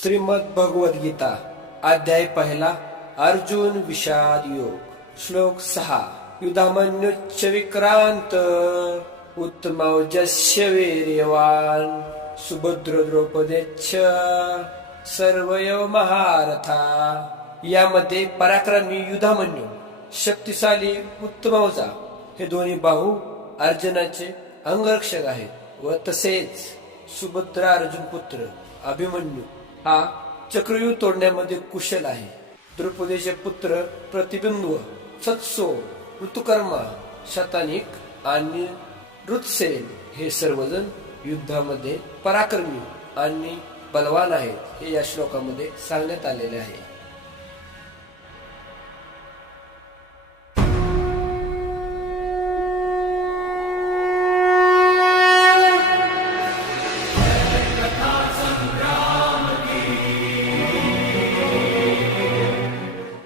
श्रीमद भगवद गीता अध्याय पहिला अर्जुन विषाद योग श्लोक 6 युधामन्युच्च विक्रांत उत्तमौजस्य वीर्यवान सुभद्र द्रौपदेच्छ सर्वयो महारथा। यामध्ये पराक्रमी युधामन्यू, शक्तिशाली उत्तमौजा हे दोन्ही बाहू अर्जुनाचे अंगरक्षक आहेत व तसेच सुभद्रा अर्जुन पुत्र अभिमन्यू हा चक्रव्यूह तोडण्यामध्ये कुशल आहे। द्रौपदीचे पुत्र प्रतिबिंब, सत्सो, ऋतुकर्मा, शतानिक आणि ऋतसेन हे सर्वजण युद्धामध्ये पराक्रमी आणि बलवान आहेत हे या श्लोकामध्ये सांगण्यात आलेले आहे।